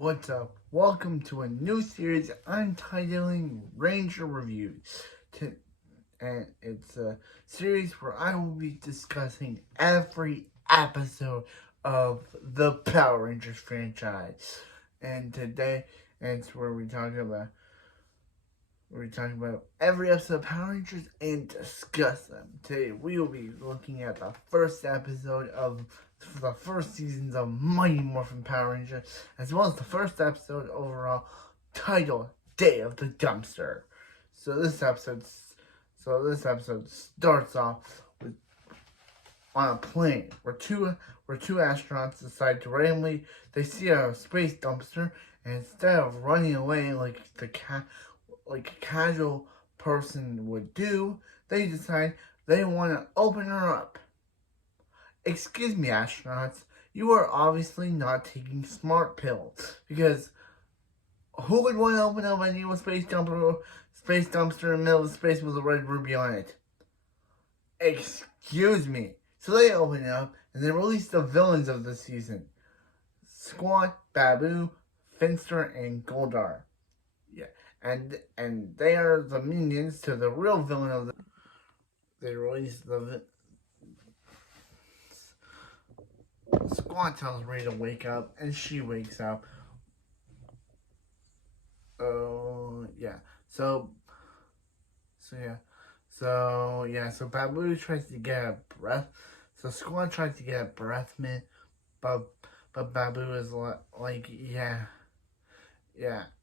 What's up? Welcome to a new series I'm titling Ranger Reviews. And it's a series where I will be discussing every episode of the Power Rangers franchise. And today, it's where we talk about every episode of Power Rangers and discuss them. Today we will be looking at the first episode of the first seasons of Mighty Morphin Power Rangers, as well as the first episode overall, titled Day of the Dumpster. So this episode starts off with on a plane where two astronauts decide to randomly they see a space dumpster, and instead of running away like a casual person would do, they decide they want to open her up. Excuse me, astronauts, you are obviously not taking smart pills, because who would want to open up a new space dumpster in the middle of space with a red ruby on it? Excuse me. So they open it up and they release the villains of the season: Squad, Babu, Finster, and Goldar. Yeah, and they are the minions to the real villain of the. They release the. Squad tells Ray to wake up, and she wakes up. Yeah. So Babu tries to get a breath. So Squad tries to get a breath mint, but Babu is like, yeah.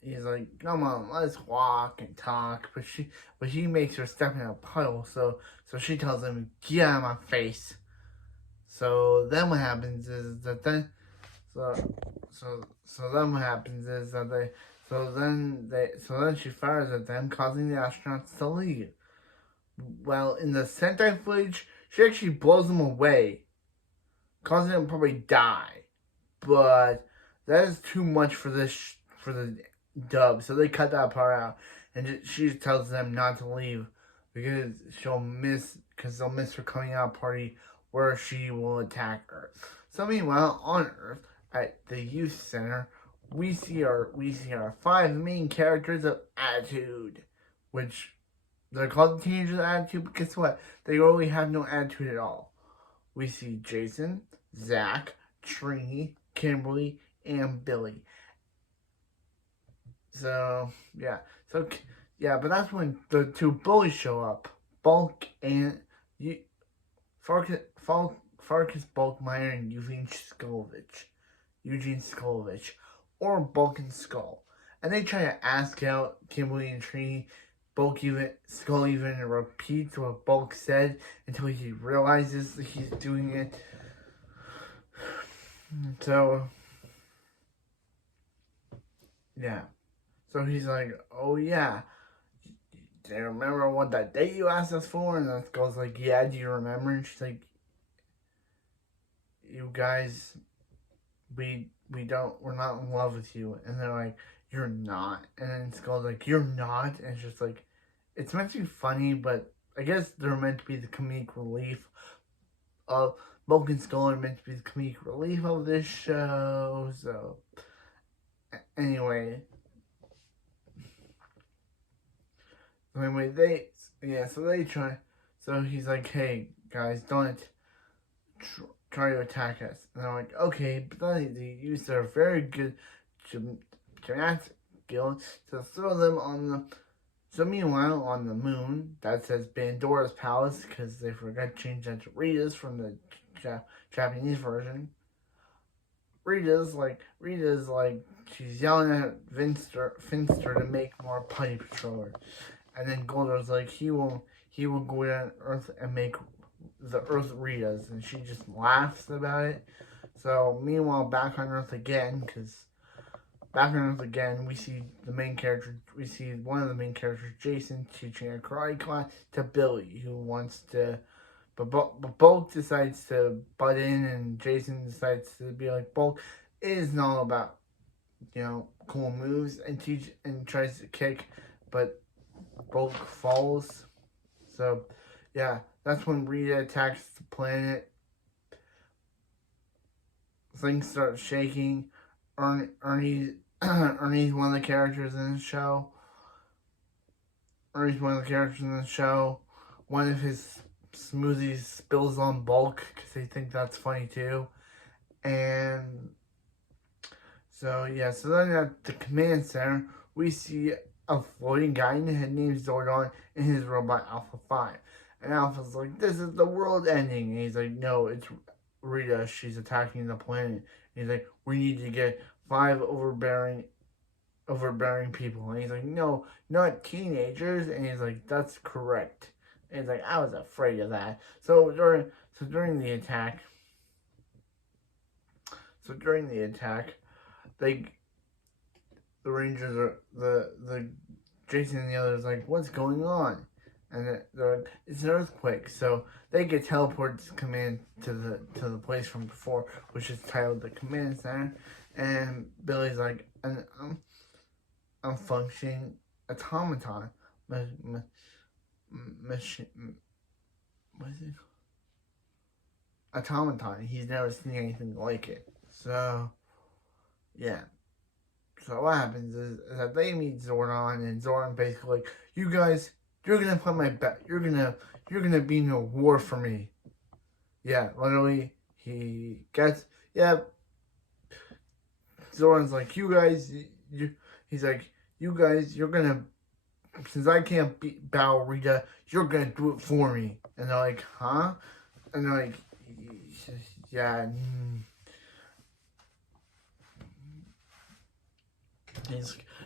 He's like, come on, let's walk and talk. But he makes her step in a puddle. So she tells him, get out of my face. So then what happens is that then she fires at them, causing the astronauts to leave. Well, in the Sentai footage, she actually blows them away, causing them to probably die. But that is too much for the dub, so they cut that part out, and she tells them not to leave because they'll miss her coming out party where she will attack Earth. So meanwhile, on Earth at the youth center, we see our 5 main characters of attitude, which they're called the teenagers of attitude, but guess what? They really have no attitude at all. We see Jason, Zach, Trini, Kimberly, and Billy. But that's when the 2 bullies show up, Bulk and Farkas Bulkmeyer and Eugene Skolovich, or Bulk and Skull. And they try to ask out Kimberly and Trini. Skull even repeats what Bulk said until he realizes that he's doing it. So he's like, oh yeah, do you remember what that date you asked us for? And that Skull's like, yeah, do you remember? And she's like, you guys, we're not in love with you. And they're like, you're not. And then Skull's like, you're not. And it's just like, it's meant to be funny, but I guess they're meant to be the comedic relief of Bulk and Skull are meant to be the comedic relief of this show. So anyway, they try. So he's like, hey guys, don't try to attack us. And they're like, okay, but then they use their very good gymnastic skills to throw them on the. So meanwhile, on the moon, that says Pandora's Palace, because they forgot to change that to Rita's from the Japanese version. Rita's like, she's yelling at Finster to make more Putty Patroller. And then Goldar's like, he will go down Earth and make the Earth Rita's, and she just laughs about it. So meanwhile, back on Earth again, we see one of the main characters, Jason, teaching a karate class to Billy, who wants to, but Bulk decides to butt in, and Jason decides to be like, Bulk, it is not all about, cool moves, and tries to kick, but Bulk falls. So, yeah, that's when Rita attacks the planet. Things start shaking. Ernie Ernie's one of the characters in the show. Ernie's one of the characters in the show. One of his smoothies spills on bulk because they think that's funny too. And so then at the command center, we see a floating guy named Zordon and his robot Alpha 5. And Alpha's like, this is the world ending. And he's like, no, it's Rita. She's attacking the planet. And he's like, we need to get 5 overbearing people. And he's like, no, not teenagers. And he's like, that's correct. And he's like, I was afraid of that. So during the attack, the Rangers are the Jason and the others like, what's going on? And they're like, it's an earthquake. So they get teleported to command to the place from before, which is titled the command center. And Billy's like, I'm functioning automaton. Machine. What is it? Automaton. He's never seen anything like it. So, yeah. So what happens is that they meet Zordon, and Zordon basically like, you guys, you're gonna put my back. You're gonna be in a war for me. Yeah, literally, he gets, yeah. Zordon's like, he's like, you guys, you're gonna, since I can't battle Rita, you're gonna do it for me. And they're like, huh? And they're like, yeah.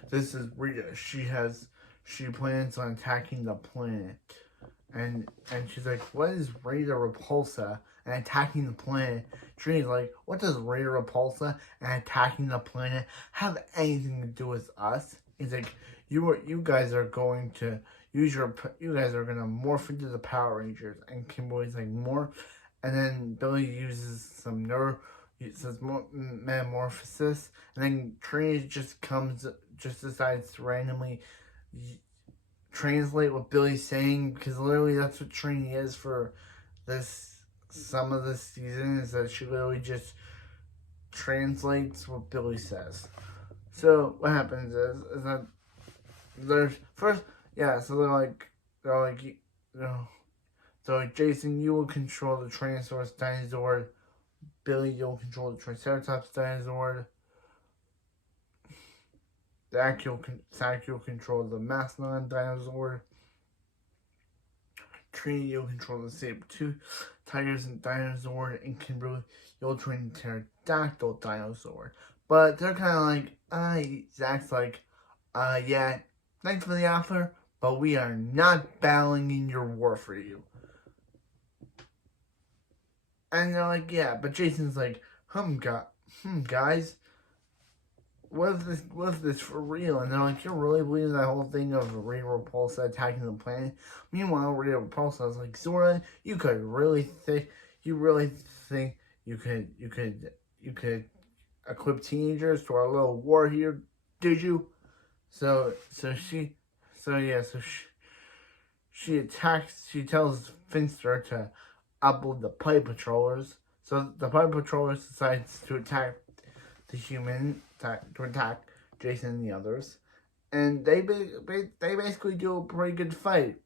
This is Rita. She plans on attacking the planet. And she's like, what is Rita Repulsa and attacking the planet? Trini's like, what does Rita Repulsa and attacking the planet have anything to do with us? He's like, you guys are going to you guys are gonna morph into the Power Rangers. And Kimberly's like, morph. And then Billy uses some metamorphosis, and then Trini just decides to randomly translate what Billy's saying, because literally that's what Trini is for some of this season, is that she literally just translates what Billy says. So what happens is that there's first, yeah, so they're like, you know, so Jason, you will control the Tyrannosaurus dinosaur. Billy, you'll control the Triceratops dinosaur. Zach, you'll control the Mastodon dinosaur. Trini, you'll control the saber-tooth tigers and dinosaur. And Kimberly, you'll train the pterodactyl dinosaur. But they're kind of like, Zach's like, yeah, thanks for the offer, but we are not battling in your war for you. And they're like, yeah, but Jason's like, guys, what if this for real? And they're like, you're really believing that whole thing of Rita Repulsa attacking the planet? Meanwhile, Rita Repulsa is like, Zora, you really think you could equip teenagers to our little war here, did you? She tells Finster to upload the Pipe Patrollers. So the Pipe Patrollers decides to attack to attack Jason and the others. And they basically do a pretty good fight.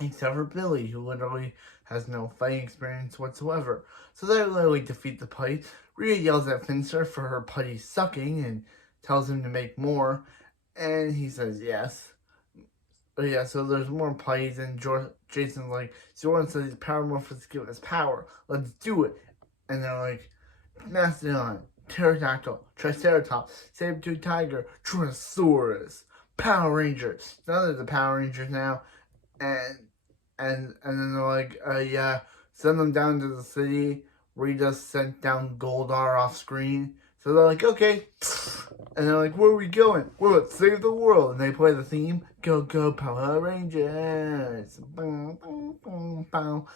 Except for Billy, who literally has no fighting experience whatsoever. So they literally defeat the putty. Rhea yells at Finster for her putty sucking and tells him to make more. And he says yes. But yeah, so there's more putties, and Jason's like, Zordon says these power morphers give us power. Let's do it. And they're like, Mastodon, Pterodactyl, Triceratops, Saber-tooth Tiger, Tyrannosaurus, Power Rangers. Now they're the Power Rangers now. And then they're like, yeah, send them down to the city. Rita sent down Goldar off screen. So they're like, okay. And they're like, where are we going? We're going to save the world. And they play the theme, Go Go Power Rangers. Boom, boom, boom, boom.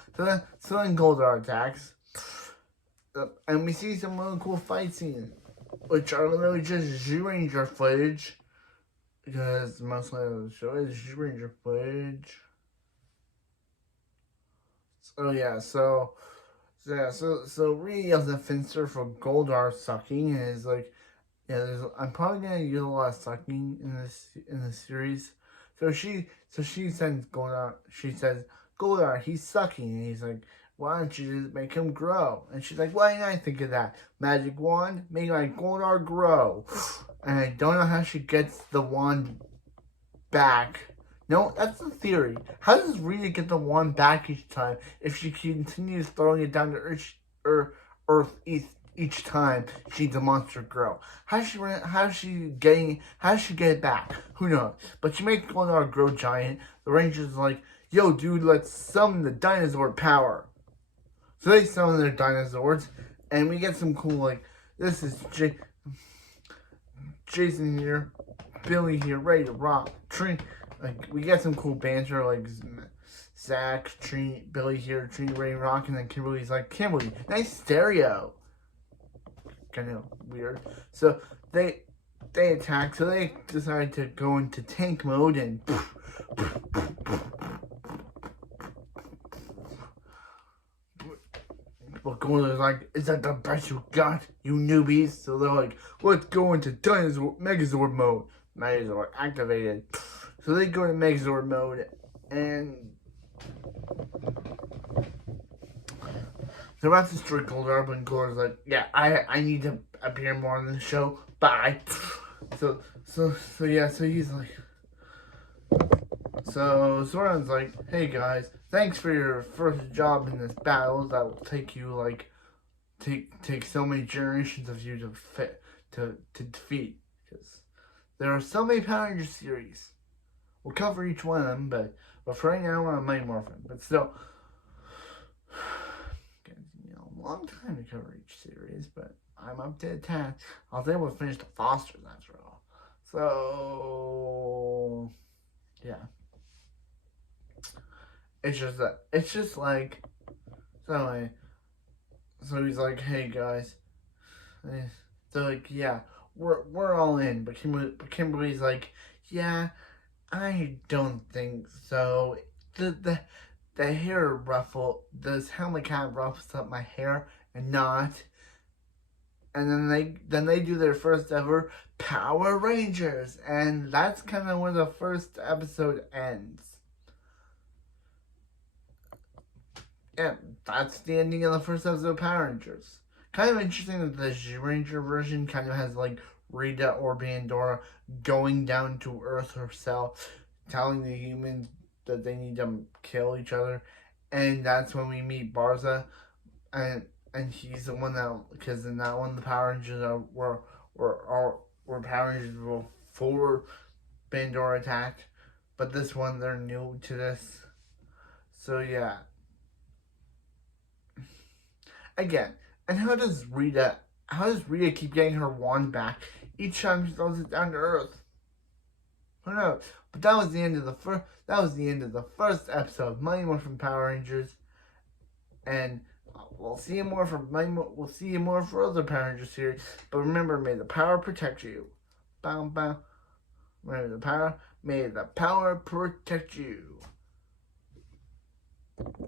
So then Goldar attacks. And we see some really cool fight scenes, which are literally just Z-Ranger footage. Because mostly of the show is Z-Ranger footage. So yeah, so So yeah, so Rhea yells at Finster for Goldar sucking, and is like, yeah, I'm probably gonna use a lot of sucking in this series. So she sends Goldar. She says, Goldar, he's sucking, and he's like, why don't you just make him grow? And she's like, why didn't I think of that? Magic wand, make my Goldar grow. And I don't know how she gets the wand back. No, that's the theory. How does Rita get the wand back each time if she continues throwing it down to Earth each time she the monster grow? How does she get it back? Who knows? But she makes Goldar grow giant. The Rangers are like, yo, dude, let's summon the dinosaur power. So they summon their dinosaurs, and we get some cool, like, this is Jason here, Billy here, ready to rock. Tree, like, we get some cool banter, like Zach, Tree, Billy here, Tree, ready to rock, and then Kimberly's like, Kimberly, nice stereo. Kind of weird. So they attack. So they decide to go into tank mode and. But Goldar's like, is that the best you got, you newbies? So they're like, let's go into Megazord mode. Megazord activated. So they go to Megazord mode, and they're about to destroy Goldar, but Goldar's like, yeah, I need to appear more on the show. Bye. So he's like, so Zoran's like, hey guys, thanks for your first job in this battle that will take you like take so many generations of you to defeat, because there are so many Power Rangers series. We'll cover each one of them, but for right now we're on Mighty Morphin. But still, long time to cover each series, but I'm up to 10. I was able to finish the Fosters after all. So yeah. It's just like, so anyway, so he's like, hey guys, they're like, yeah, we're all in, but Kimberly's like, yeah, I don't think so. The hair ruffle, this helmet kind of ruffles up my hair and not. And then they do their first ever Power Rangers, and that's kind of where the first episode ends. Yeah, that's the ending of the first episode of Power Rangers. Kind of interesting that the Z-Ranger version kind of has like Rita or Bandora going down to Earth herself, telling the humans that they need to kill each other, and that's when we meet Barza, and he's the one that, because in that one the Power Rangers were Power Rangers before Bandora attacked, but this one they're new to this, so yeah. Again, and how does Rita keep getting her wand back each time she throws it down to Earth? Who knows? But that was the end of the first episode of Mighty Morphin Power Rangers, and we'll see you more for other Power Rangers series. But remember, may the power protect you. Bow bow. May the power protect you.